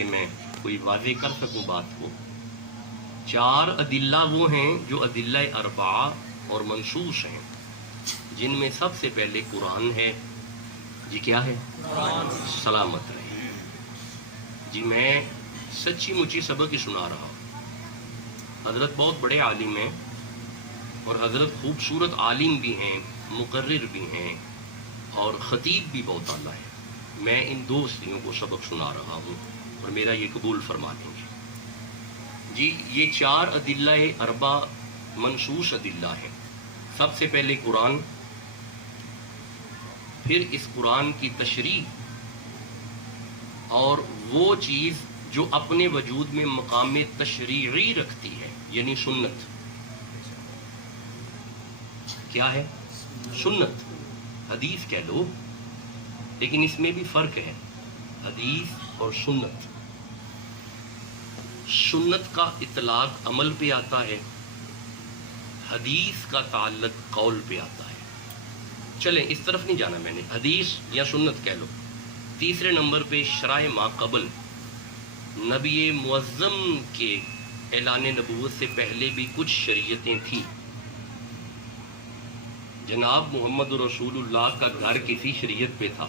تاکہ میں کوئی واضح کر سکوں بات کو. 4 ادلہ وہ ہیں جو ادلہ اربعہ اور منصوص ہیں، جن میں سب سے پہلے قرآن ہے. جی کیا ہے؟ سلامت رہے. جی میں سچی مچی سبق ہی سنا رہا ہوں. حضرت بہت بڑے عالم ہیں اور حضرت خوبصورت عالم بھی ہیں، مقرر بھی ہیں اور خطیب بھی بہت اعلیٰ ہے. میں ان 2 ہستیوں کو سبق سنا رہا ہوں اور میرا یہ قبول فرما دیں گے. جی یہ 4 ادلہ اربع منصوص ادلہ ہیں. سب سے پہلے قرآن، پھر اس قرآن کی تشریح اور وہ چیز جو اپنے وجود میں مقام تشریعی رکھتی ہے، یعنی سنت. کیا ہے؟ سنت. حدیث کہہ لو، لیکن اس میں بھی فرق ہے، حدیث اور سنت. سنت کا اطلاق عمل پہ آتا ہے، حدیث کا تعلق قول پہ آتا ہے. چلیں اس طرف نہیں جانا میں نے، حدیث یا سنت کہہ لو. تیسرے نمبر پہ شرائع ما قبل، نبی معظم کے اعلان نبوت سے پہلے بھی کچھ شریعتیں تھیں. جناب محمد رسول اللہ کا گھر کسی شریعت پہ تھا.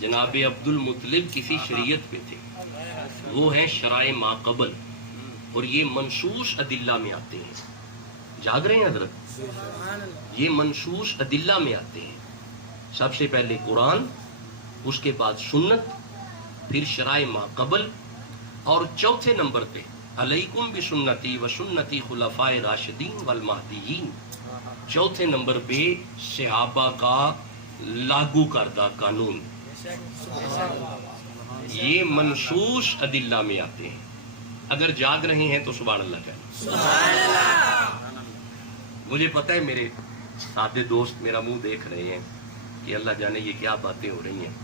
جناب عبد المطلب کسی شریعت پہ تھے. وہ ہیں شرائع ما قبل اور یہ منصوص ادلہ میں آتے ہیں. جاگ رہے ہیں حضرت؟ یہ منصوص ادلہ میں آتے ہیں. سب سے پہلے قرآن، اس کے بعد سنت، پھر شرائع ما قبل، اور چوتھے نمبر پہ علیکم بسنتی و سنتی خلفاء راشدین والمہدیین. چوتھے نمبر پہ صحابہ کا لاگو کردہ قانون. یہ منصوص ادلہ میں آتے ہیں. اگر جاگ رہے ہیں تو سبحان اللہ کہیں. مجھے پتہ ہے میرے سادے دوست میرا منہ دیکھ رہے ہیں کہ اللہ جانے یہ کیا باتیں ہو رہی ہیں،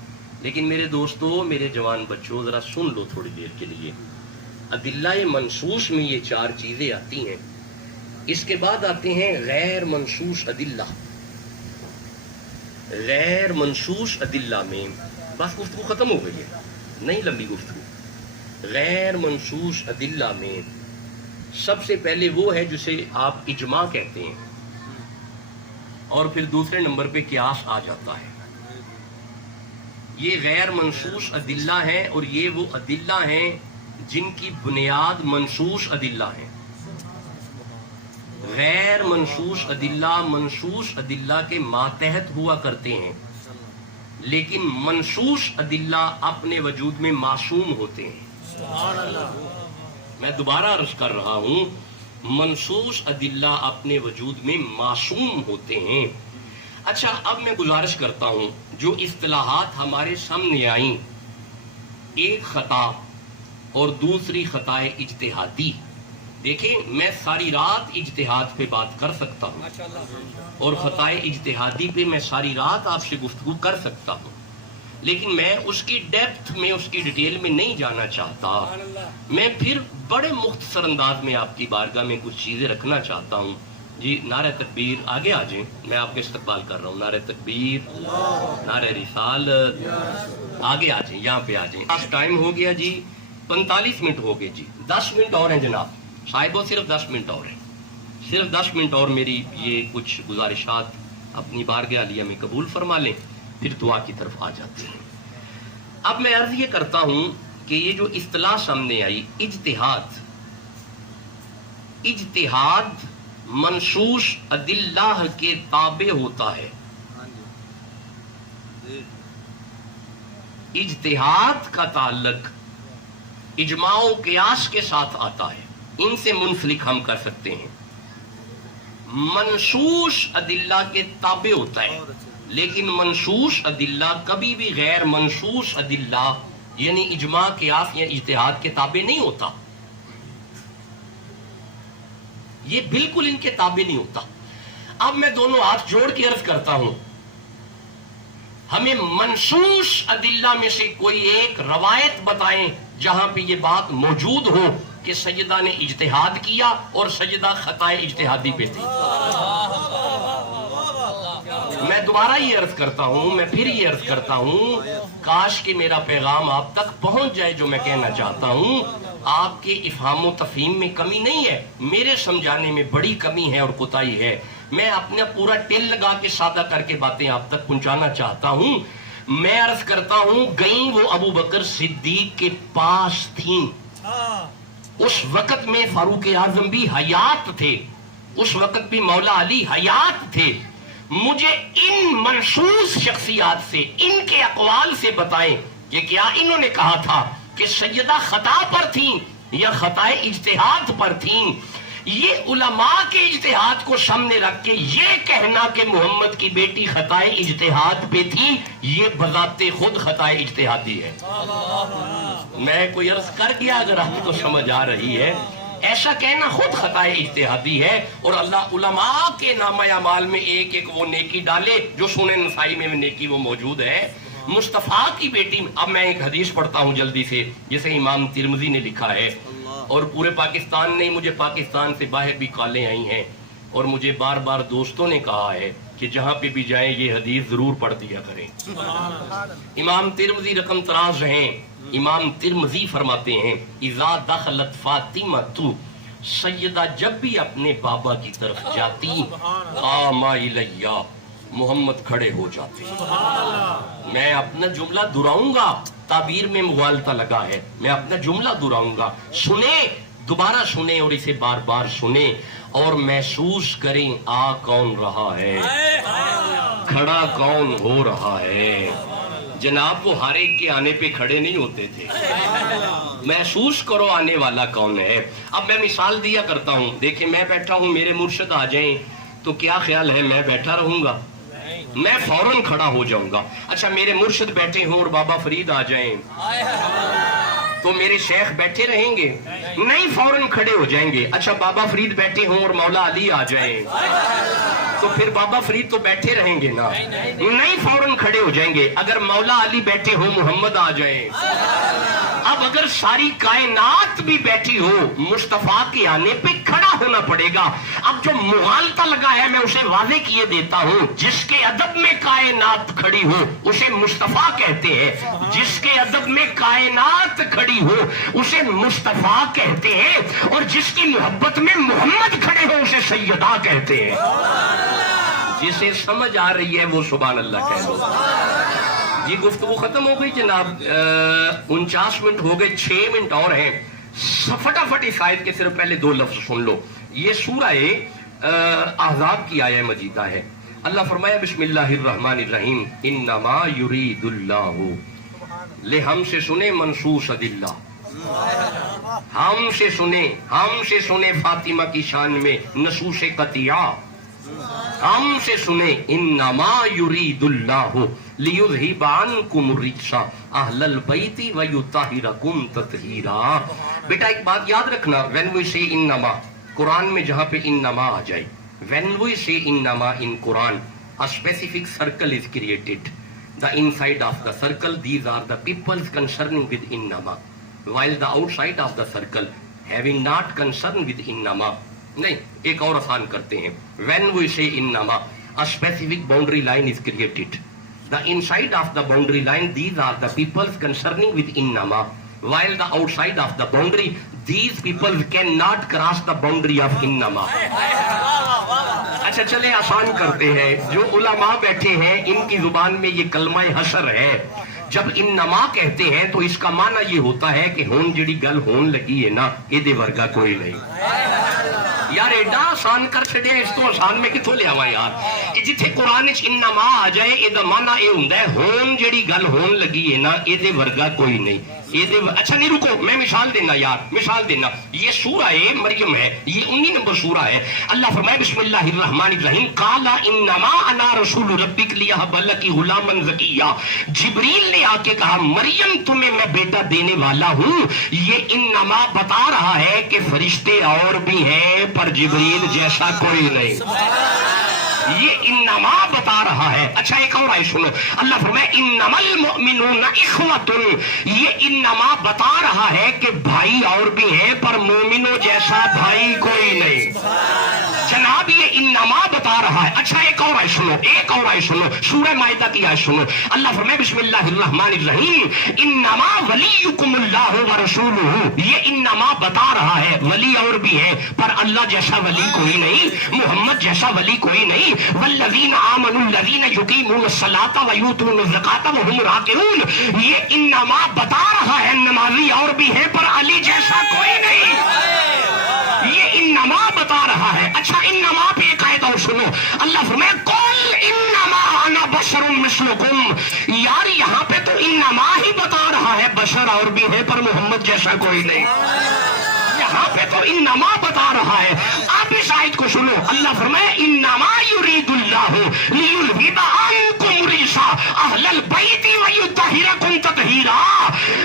لیکن میرے دوستو، میرے جوان بچوں، ذرا سن لو تھوڑی دیر کے لیے. ادلہ منصوص میں یہ 4 چیزیں آتی ہیں. اس کے بعد آتے ہیں غیر منصوص ادلہ. غیر منصوص ادلہ میں بس گفتگو ختم ہو گئی ہے، نہیں لمبی گفتگو. غیر منصوص ادلہ میں سب سے پہلے وہ ہے جسے آپ اجماع کہتے ہیں، اور پھر دوسرے نمبر پہ قیاس آ جاتا ہے. یہ غیر منصوص ادلہ ہیں اور یہ وہ ادلہ ہیں جن کی بنیاد منصوص ادلہ ہیں. غیر منصوص ادلہ کے ماتحت ہوا کرتے ہیں، لیکن منصوص ادلہ اپنے وجود میں معصوم ہوتے ہیں. میں دوبارہ عرض کر رہا ہوں، منصوص ادلہ اپنے وجود میں معصوم ہوتے ہیں. اچھا اب میں گزارش کرتا ہوں، جو اصطلاحات ہمارے سامنے آئیں، ایک خطا اور دوسری خطا اجتہادی. دیکھیں میں ساری رات اجتہاد پہ بات کر سکتا ہوں اور خطا اجتہادی پہ میں ساری رات آپ سے گفتگو کر سکتا ہوں، لیکن میں اس کی ڈیپتھ میں، اس کی ڈیٹیل میں نہیں جانا چاہتا. میں پھر بڑے مختصر انداز میں آپ کی بارگاہ میں کچھ چیزیں رکھنا چاہتا ہوں. جی نعرہ تکبیر، آگے آ جائیں، میں آپ کے استقبال کر رہا ہوں. نعرہ تکبیر، نعرہ رسالت، آگے آ جائیں، یہاں پہ آ جائیں. ٹائم ہو گیا جی، 45 منٹ ہو گئے جی. 10 منٹ اور ہیں جناب صاحبوں، صرف 10 منٹ اور ہیں، صرف 10 منٹ اور میری یہ کچھ گزارشات اپنی بارگاہ عالیہ میں قبول فرما لیں، پھر دعا کی طرف آ جاتے ہیں. اب میں عرض یہ کرتا ہوں کہ یہ جو اصطلاح سامنے آئی اجتہاد، اجتہاد منصوص ادلہ کے تابع ہوتا ہے. اجتہاد کا تعلق اجماع و قیاس کے ساتھ آتا ہے، ان سے منسلک ہم کر سکتے ہیں. منصوص ادلہ کے تابع ہوتا ہے، لیکن منصوص ادلہ کبھی بھی غیر منصوص ادلہ یعنی اجماع قیاس یا اجتہاد کے تابع نہیں ہوتا. یہ بالکل ان کے تابع نہیں ہوتا. اب میں دونوں ہاتھ جوڑ کے عرض کرتا ہوں، ہمیں منصوص ادلہ میں سے کوئی ایک روایت بتائیں جہاں پہ یہ بات موجود ہو کہ سیدہ نے اجتہاد کیا اور سیدہ خطا اجتہادی پہ تھی. میں دوبارہ یہ عرض کرتا ہوں، میں پھر یہ عرض کرتا ہوں، کاش کہ میرا پیغام آپ تک پہنچ جائے جو میں کہنا چاہتا ہوں۔ آپ کے افہام و تفہیم میں کمی نہیں ہے، میرے سمجھانے میں بڑی کمی ہے اور کوتاہی ہے۔ میں اپنا پورا ٹل لگا کے سادہ کر کے باتیں آپ تک پہنچانا چاہتا ہوں۔ میں عرض کرتا ہوں، گئیں وہ ابو بکر صدیق کے پاس تھیں، اس وقت میں فاروق اعظم بھی حیات تھے، اس وقت بھی مولا علی حیات تھے۔ مجھے ان منصوص شخصیات سے، ان کے اقوال سے بتائیں کہ کیا انہوں نے کہا تھا کہ سیدہ خطا پر تھیں یا خطائے اجتہاد پر تھیں۔ یہ علماء کے اجتہاد کو سامنے رکھ کے یہ کہنا کہ محمد کی بیٹی خطائے اجتہاد پہ تھی، یہ بذات خود خطائے اجتہادی ہے۔ میں کوئی عرض کر گیا اگر آپ کو سمجھ آ رہی ہے، ایسا کہنا خود خطائے اجتہادی ہے، اور اللہ علماء کے نامہ اعمال میں ایک ایک وہ نیکی ڈالے جو سنن نسائی میں نیکی وہ موجود ہے۔ مصطفیٰ کی بیٹی، اب میں ایک حدیث پڑھتا ہوں جلدی سے جسے امام ترمذی نے لکھا ہے، اور پورے پاکستان نہیں، مجھے پاکستان سے باہر بھی کالیں آئی ہیں، اور مجھے بار بار دوستوں نے کہا ہے کہ جہاں پہ بھی جائیں یہ حدیث ضرور پڑھ دیا کریں۔ امام ترمذی رقم تراز ہیں، امام ترمذی فرماتے ہیں، اذا دخلت فاطمہ تو، سیدہ جب بھی اپنے بابا کی طرف جاتی، قام الیہ، محمد کھڑے ہو جاتے۔ میں اپنا جملہ دہراؤں گا، تعبیر میں مغالطہ لگا ہے، میں اپنا جملہ دہراؤں گا، سنیں، دوبارہ سنیں اور اسے بار بار سنیں اور محسوس کریں آ کون رہا ہے، کھڑا کون ہو رہا ہے۔ جناب وہ ہر ایک کے آنے پہ کھڑے نہیں ہوتے تھے، محسوس کرو آنے والا کون ہے۔ اب میں مثال دیا کرتا ہوں، دیکھیں میں بیٹھا ہوں، میرے مرشد آ جائیں تو کیا خیال ہے میں بیٹھا رہوں گا؟ میں فوراً کھڑا ہو جاؤں گا۔ اچھا میرے مرشد بیٹھے ہوں اور بابا فرید آ جائیں تو میرے شیخ بیٹھے رہیں گے؟ نہیں، فوراً کھڑے ہو جائیں گے۔ اچھا بابا فرید بیٹھے ہوں اور مولا علی آ جائیں تو پھر بابا فرید تو بیٹھے رہیں گے نا؟ نہیں، فوراً کھڑے ہو جائیں گے۔ اگر مولا علی بیٹھے ہوں، محمد آ جائیں، اب اگر ساری کائنات بھی بیٹھی ہو، مصطفیٰ کے آنے پہ کھڑا ہونا پڑے گا۔ اب جو مغالطہ لگا ہے میں اسے واضح کیے دیتا ہوں، جس کے ادب میں کائنات کھڑی ہو اسے مصطفیٰ کہتے ہیں، جس کے ادب میں کائنات کھڑی ہو اسے مصطفیٰ کہتے ہیں، اور جس کی محبت میں محمد کھڑے ہو اسے سیدہ کہتے ہیں۔ جسے سمجھ آ رہی ہے وہ سبحان اللہ کہہ دو۔ یہ گفتگو ختم ہو گئی جناب، 49 منٹ ہو گئے، 6 منٹ اور ہیں۔ فٹافٹ اس آیت کے صرف پہلے 2 لفظ سن لو۔ یہ سورہ احزاب کی آیہ مجیدہ ہے۔ اللہ فرمایا بسم اللہ الرحمن الرحیم، انما یرید اللہ، لے ہم سے سنے منصوص ادلہ، ہم سے سنے فاطمہ کی شان میں نصوص قطعہ، ہم سے سنے انما یرید اللہ لیذہب عنکم الرجس اہل البیت ویطہرکم تطہیرا۔ بیٹا ایک بات یاد رکھنا، when we say انما، قرآن میں جہاں پہ انما آ جائے، when we say انما in Quran, a specific circle is created. The inside of the circle, these are the peoples concerning with innama, while the outside of the circle having not concern with innama. نہیں، ایک اور آسان کرتے ہیں، when we say innama, a specific boundary line is created. The inside of the boundary line, these are the peoples concerning with innama, while the outside of the boundary, these people cannot cross the boundary of innama. اچھا چلے آسان کرتے ہیں، جو علماء بیٹھے ہیں ان کی زبان میں یہ کلمہ حشر ہے۔ جب انما کہتے ہیں تو اس کا معنی یہ ہوتا ہے کہ ہون جڑی گل ہون لگی ہے نا، یہ ورگا کوئی نہیں۔ یار ایڈا آسان کر چھڑیا، اس تو آسان میں کتوں لے آواں یار۔ جتھے قرآن وچ انما آ جائے یہ معنی یہ ہوندا ہے ہون جڑی گل ہون لگی ہے نا، یہ ورگا کوئی نہیں۔ اچھا نہیں رکو، میں مثال دینا یار، مثال دینا۔ یہ سورہ مریم ہے، یہ 19 نمبر سورہ ہے۔ اللہ فرمائے بسم اللہ الرحمن الرحیم، قال انما انا رسول ربک لیہب لک غلاما زکیا۔ جبریل نے آ کے کہا مریم تمہیں میں بیٹا دینے والا ہوں۔ یہ انما بتا رہا ہے کہ فرشتے اور بھی ہیں پر جبریل جیسا کوئی نہیں۔ یہ انما بتا رہا ہے. اچھا ایک اور آیت سنو, اللہ فرمائے انما المؤمنون اخوۃ. یہ انما بتا رہا ہے کہ بھائی اور بھی ہیں پر مومنوں جیسا بھائی کوئی نہیں. جناب یہ انما بتا رہا ہے. اچھا ایک اور آیت سنو, ایک اور آیت سنو, سورہ مائدہ کی آیت سنو. اللہ فرمائے بسم اللہ الرحمن الرحیم انما ولیکم اللہ ورسولہ. یہ انما بتا رہا ہے ولی اور بھی ہے پر اللہ جیسا ولی کوئی نہیں, محمد جیسا ولی کوئی نہیں. والذین آمنوا الذین یقیمون الصلاۃ ویؤتون الزکاۃ وهم راکعون. یہ انما بتا رہا ہے نمازی اور بھی ہے پر علی جیسا کوئی نہیں. یہ انما بتا رہا ہے. اچھا انما پہ ایک آیت اور سنو, اللہ فرمائے قل انما انا بشر مثلکم. یار یہاں پہ تو انما ہی بتا رہا ہے بشر اور بھی ہے پر محمد جیسا کوئی نہیں. یہاں پہ تو انما بتا رہا ہے. آپ اس آیت کو سنو, اللہ فرمائے انما یرید اللہ لیذھب عنکم الرجس اہل البیت ویطہرکم تطہیرا.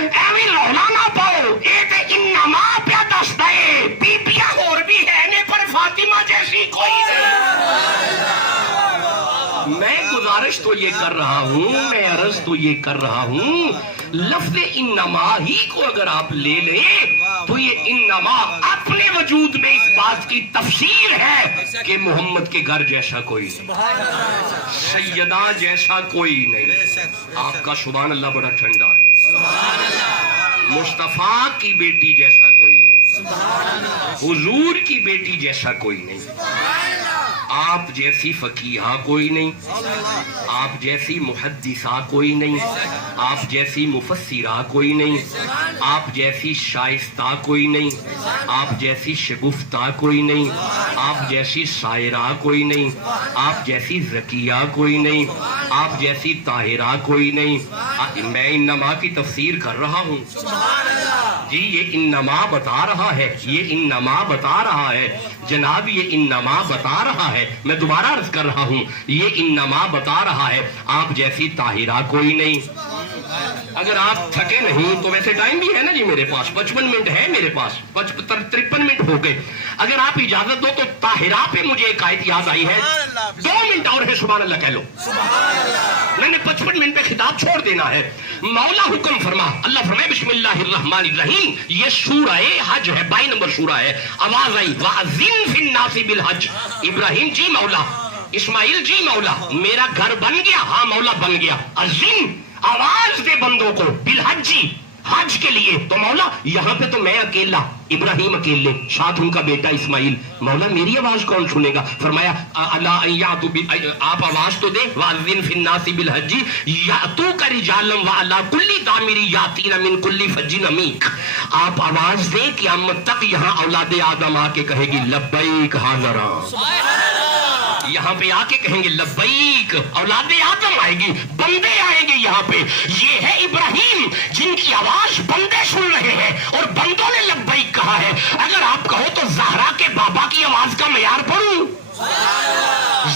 ایویں رولا نہ پاؤ, یہ انما پہ دستا ہے بیبیاں اور بھی ہے نے پر فاطمہ جیسی کوئی نہیں. میں گزارش تو یہ کر رہا ہوں, میں عرض تو یہ کر رہا ہوں, لفظ انما ہی کو اگر آپ لے لیں تو یہ انما اپنے وجود میں اس بات کی تفسیر ہے کہ محمد کے گھر جیسا کوئی نہیں, سیدہ جیسا کوئی نہیں. آپ کا سبحان اللہ بڑا ٹھنڈا ہے. مصطفیٰ کی بیٹی جیسا کوئی نہیں, حضور کی بیٹی جیسا کوئی نہیں, آپ جیسی فقیہہ کوئی نہیں, آپ جیسی محدثہ کوئی نہیں, آپ جیسی مفسرہ کوئی نہیں, آپ جیسی شائستہ کوئی نہیں, آپ جیسی شگفتہ کوئی نہیں, آپ جیسی شاعرہ کوئی نہیں, آپ جیسی ذکیہ کوئی نہیں, آپ جیسی طاہرہ کوئی نہیں. میں انما کی تفسیر کر رہا ہوں جی. یہ انما بتا رہا ہے, یہ انما بتا رہا ہے جناب, یہ انما بتا رہا ہے. میں دوبارہ عرض کر رہا ہوں, یہ انما بتا رہا ہے آپ جیسی طاہرہ کوئی نہیں. اگر آپ تھکے نہیں تو ویسے ٹائم بھی ہے نا جی میرے پاس, 55 منٹ ہے میرے پاس, 53 منٹ ہو گئے. اگر آپ اجازت دو تو طاہرہ پہ مجھے ایک آیت یاد آئی ہے, 2 منٹ اور ہے, سبحان اللہ کہہ لو. میں نے 55 منٹ پہ خطاب چھوڑ دینا ہے. مولا حکم فرما, اللہ فرمائے بسم اللہ الرحمن الرحیم. یہ سورہ حج ہے, 22 نمبر سورہ ہے. آواز آئی وَأَذِّن فِي النَّاسِ بِالْحَجِّ. ابراہیم جی مولا, اسماعیل جی مولا, میرا گھر بن گیا. ہاں مولا بن گیا. اذن آواز دے بندوں کو, بالحجی حج کے لیے. تو مولا یہاں پہ تو میں اکیلا, ابراہیم اکیلے, ساتھ ان کا بیٹا اسماعیل. مولا میری آواز کون سنے گا؟ فرمایا آپ آواز تو دے, وَأَذِّن فِي النَّاسِ بِالْحَجِّ يَأْتُوكَ رِجَالًا وَعَلَىٰ كُلِّ ضَامِرٍ يَأْتِينَ مِن كُلِّ فَجٍّ عَمِيقٍ. آپ آواز دے, قیامت تک یہاں اولاد آدم آ کے کہے گی لبیک حاضراں. یہاں پہ آ کے کہیں گے لبیک, اولاد آدم آئے گی, بندے آئیں گے یہاں پہ. یہ ہے ابراہیم جن کی آواز بندے سن رہے ہیں اور بندوں نے لبیک کہا ہے. اگر آپ کہو تو زہرا کے بابا کی آواز کا معیار پڑھوں,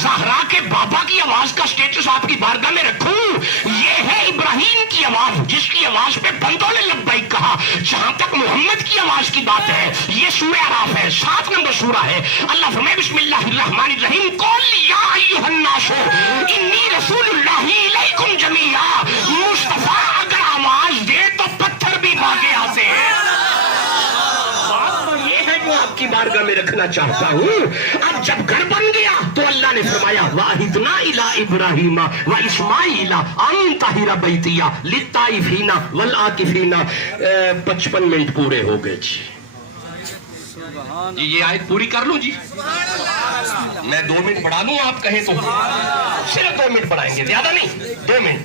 زہرا کے بابا کی آواز کا سٹیٹس آپ کی بارگاہ میں رکھوں. یہ ہے ابراہیم کی آواز جس کی آواز پہ بندوں نے لبیک کہا. جہاں تک محمد کی آواز کی بات ہے, یہ سورہ اعراف ہے, 7 نمبر سورہ ہے. اللہ فرمائے بسم اللہ الرحمن الرحیم قل یا ایھا الناس انی رسول اللہ الیکم جمیعا. مصطفیٰ اگر آواز دے تو پتھر بھی بھاگے آتے ہیں. آپ کی بارگاہ میں رکھنا چاہتا ہوں. اب جب گھر بن گیا تو اللہ نے فرمایا وَعَهِدْنَا إِلَىٰ إِبْرَاهِيمَ وَإِسْمَاعِيلَ أَن طَهِّرَ بَيْتِيَ لِلطَّائِفِينَ وَالْعَاكِفِينَ. 55 منٹ پورے ہو گئے جی. یہ آیت پوری کر لوں جی, میں 2 منٹ بڑھا لوں, آپ کہیں تو صرف 2 منٹ بڑھائیں گے, زیادہ نہیں, 2 منٹ.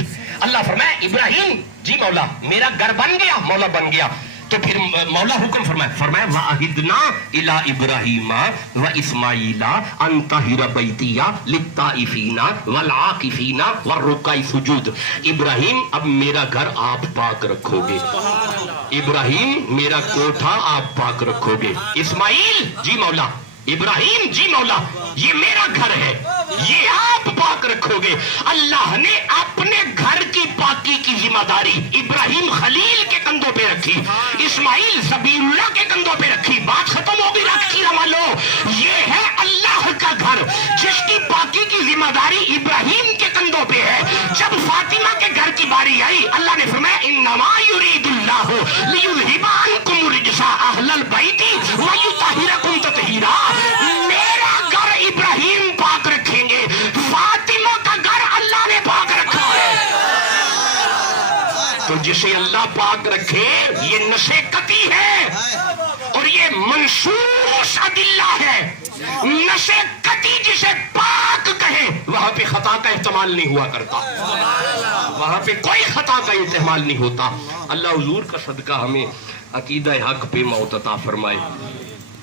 اللہ فرمائے ابراہیم جی مولا میرا گھر بن گیا, مولا بن گیا. تو پھر مولا حکم فرمایا وَعَهِدْنَا إِلَىٰ إِبْرَاهِيمَ وَإِسْمَاعِيلَ أَن طَهِّرَ بَيْتِيَ لِلطَّائِفِينَ وَالْعَاكِفِينَ وَالرُّكَّعِ السُّجُودِ. ابراہیم اب میرا گھر آپ پاک رکھو گے, ابراہیم میرا کوٹھا آپ پاک رکھو گے. اسماعیل جی مولا, ابراہیم جی مولا, یہ میرا گھر ہے, یہ آپ پاک رکھو گے. اللہ نے اپنے گھر کی پاکی کی ذمہ داری ابراہیم خلیل کے کندھوں پہ رکھی, اسماعیل ذبیح اللہ کے کندھوں پہ رکھی. بات ختم ہوگی, رکھ کی لو. یہ ہے اللہ کا گھر جس کی پاکی کی کی ذمہ داری ابراہیم کے کندھوں پہ ہے. جب فاطمہ کے گھر کی باری آئی اللہ نے فرمایا انما یرید اللہ لیذھب عنکم الرجس اہل البیت ویطہرکم تطہیرا. میرا گھر ابراہیم پاک رکھیں گے، فاطمہ کا گھر اللہ نے پاک رکھا ہے. تو جسے اللہ پاک رکھے یہ نشے قطعی ہے اور یہ منصوص ادلہ ہے. نشے قطعی جسے پاک کہے وہاں پہ خطا کا احتمال نہیں ہوا کرتا، وہاں پہ کوئی خطا کا احتمال نہیں ہوتا. اللہ حضور کا صدقہ ہمیں عقیدہ حق پہ موت عطا فرمائے.